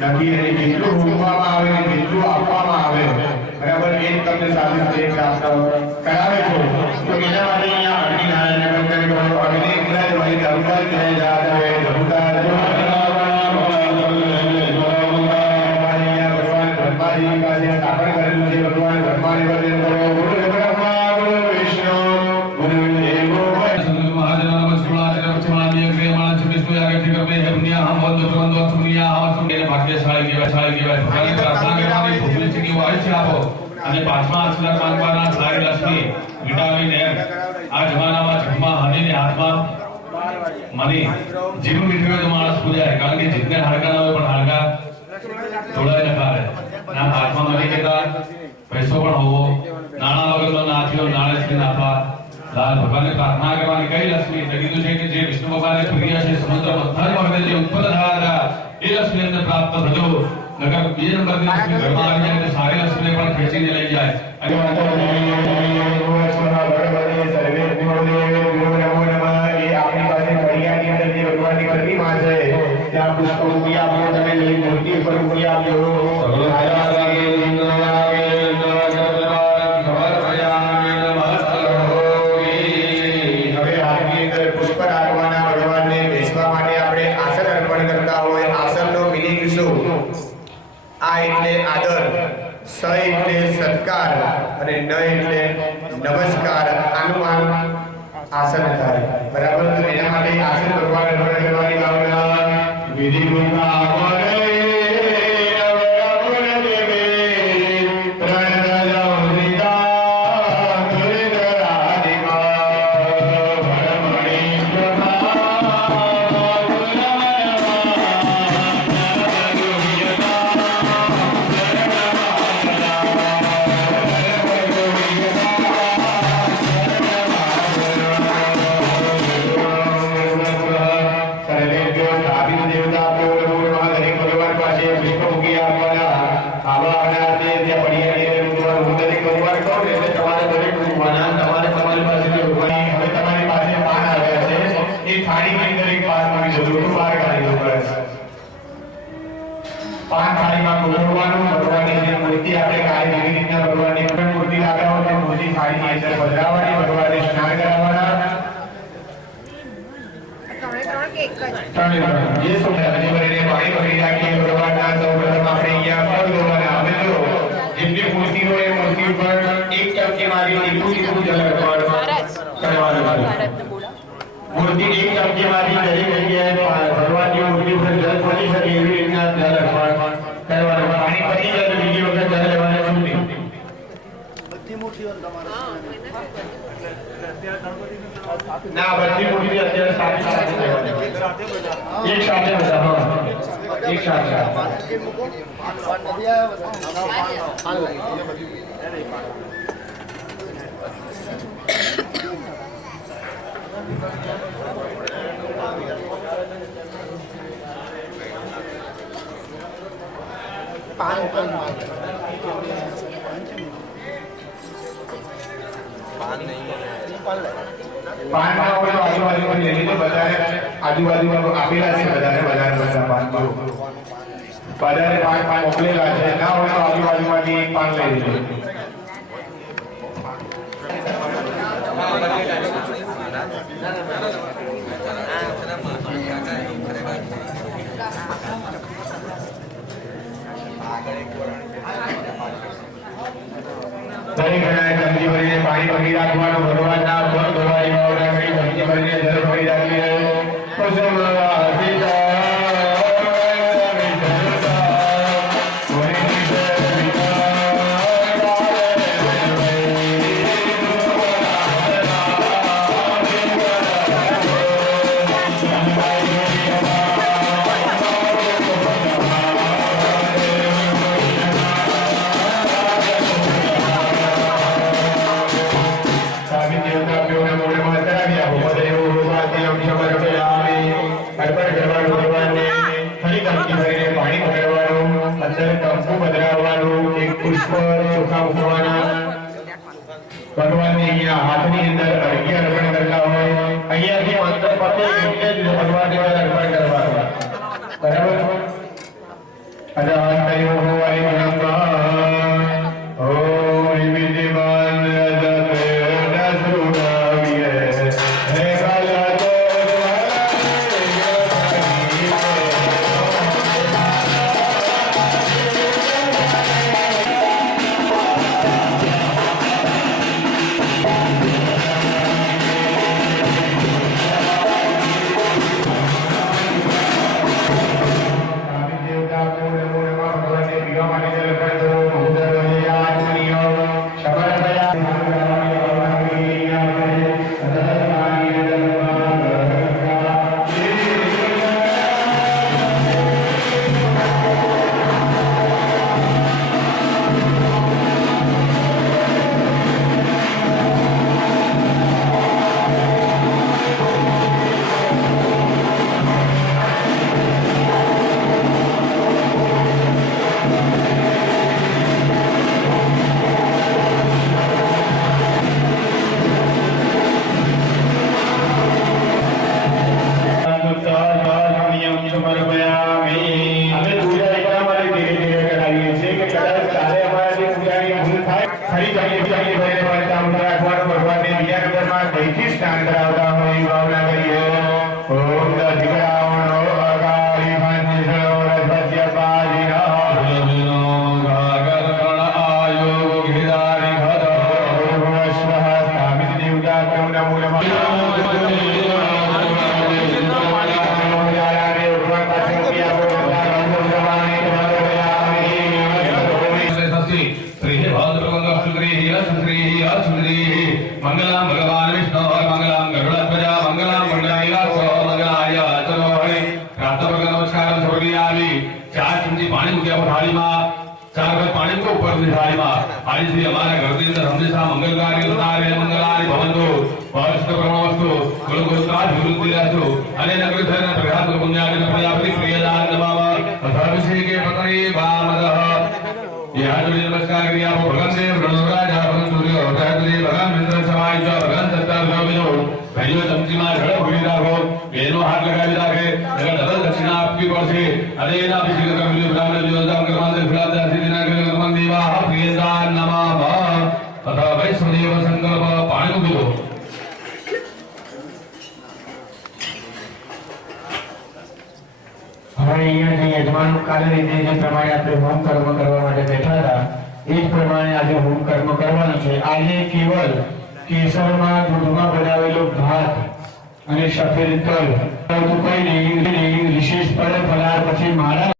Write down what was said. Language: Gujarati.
નક્કી નહીં, જેટલું મૂકવામાં આવે જેટલું આપવામાં આવે બરાબર એ તમને સાથે સાથે પ્રાપ્ત કરાવે છે. તો એના માટે અહીંયા અગ્નિ નારાયણ કરી દો. અગ્નિ ગુજરાત વાળી કરુણા જય જાત હે ધરુતા ભગવાન બ્રહ્માજી પાસે સ્થાપન કરેલું છે. ભગવાન બ્રહ્માજી પાસે ગુરુ બ્રહ્મા ગુરુ વિષ્ણુ ગુરુ દેવો ભાગ્યશાળી ભગવાનની પ્રાર્થના કરવાની ભૂલી છે કે આયુષ્ય આપો અને પાંચમા આશીર્વાદ માંગવાના સારી લક્ષ્મી વિટામિન એમ આ જમાનામાં જમવા હનીને હાથમાં મની જીવું મીઠું તો માણસ પૂજાય, કારણ કે જીતને હાડકા ના હોય પણ હાડકા જોડાય નખા રહે. ના હાથમાં મની કેતા પૈસો પણ હોવો, નાણા વગરનો નાથ્યો નાળેથી નાથવા. લાલ ભગવાનને પ્રાર્થના કરવાની કઈ લક્ષ્મી એટલે કીધું છે કે જે વિષ્ણુ ભગવાનને પ્રિય છે સમુદ્ર મંથન વખતે જે ઉત્પન્ન થયા હતા એ લક્ષ્મી અંદર પ્રાપ્ત થજો. નકર બે નંબરની લક્ષ્મી ઘરમાં આવી જાય તો સારી લક્ષ્મીને પણ ખેંચીને લઈ જાય. ત્યાં પુષ્પ મૂકી આપો, તમે મૂર્તિ ઉપર મૂકી આપજો. સત્કાર અને ન એટલે નમસ્કાર. આનું આસન થાય બરાબર. તો એના માટે આસન ભગવાન અર્પણ કરવાની ભાવના વિધિ મૂર્તિ એક ચમચીમાંથી દરેક જગ્યાએ ભગવાનની મૂર્તિ ઉપર જલ પડી શકે એવી રીતના જલ અર્પણ કરવાનું. પાણી પતી જાય તો બીજી વખત જલ લેવાને છૂટી. બધી મૂર્તિઓ ના બધી મૂર્તિ અત્યારે સાથે સાથે લેવાની, એક સાથે બધા. હા એક સાથે. પાન આજુબાજુમાં લઈ લીધું. બધાને આજુબાજુમાં આપેલા છે, બધાને બધા પાન બધાને પાન મોકલેલા છે. ના હોય તો આજુબાજુમાંથી એક પાન લઈ લીધું. દરેક જણાએ ચમચી ભરીને પાણી ભરી રાખવાનું. ભગવાનના પગ ધોવાની ભાવના કરી ચમચી ભરીને જળ ભરી રાખીએ. ભગવાનની હાથની અંદર અર્ઘ્ય અર્પણ કરતા હોય, અહીંયાથી મંત્ર પતે એટલે જ ભગવાનને અર્પણ કરવાનું. બરાબર. मंगलम भगवान विष्णु मंगलम गरुड़ध्वज मंगलम मंगलाय मंगलाय चरोहरि प्रातः भगवान नमस्कारम सर्वज्ञावी 4 चमची पानी મૂક્યા થાળીમાં 4 વખત પાણી મૂકો ઉપર થાળીમાં પાણીથી અમારા ઘરની અંદર હંમેશા મંગલકારી ઉતારે મંગલાની ભવંતુ વર્ષ પ્રણવસ્તુ ગુણગોત્રાજ વિરુદ્ધિરાસુ અને નગરધન પ્રઘાત પુણ્યાગન પ્રજાપતિ પ્રિયદાન નમઃ અધર્મશેકે પતરી વામદઃ યાદુની નમસ્કાર કરી આપો ભગવાન દેવ ગણરાજ ભગવાન સૂર્ય અવતારી ભગવાન મિત્ર સમાય જો ભગવાન સત્તર ગોવિંદો ભાઈઓ ચમચીમાં જળ ભૂલી રાખો બેનો હાથ લગાવી રાખે એટલે ડબલ દક્ષિણા આપવી પડશે અને એના અભિષેક કરવી બ્રાહ્મણ યોગદાન કરવાને ફિલાદા સિદ્ધિના કર્મ દેવા પ્રિયદાન નમઃ તથા વૈષ્ણદેવ સંકલ્પ પાણી મૂકો અહીંયા જે યજમાન કાલે રીતે જે પ્રમાણે આપણે હોમ કર્મ કરવા માટે બેઠા હતા એ જ પ્રમાણે આજે હોમ કર્મ કરવાનું છે આજે કેવલ કેસરમાં દૂધમાં બનાવેલો ભાત અને સફેદ તલ કોઈ નહીં વિશેષ ફળ ફલાર પછી માળા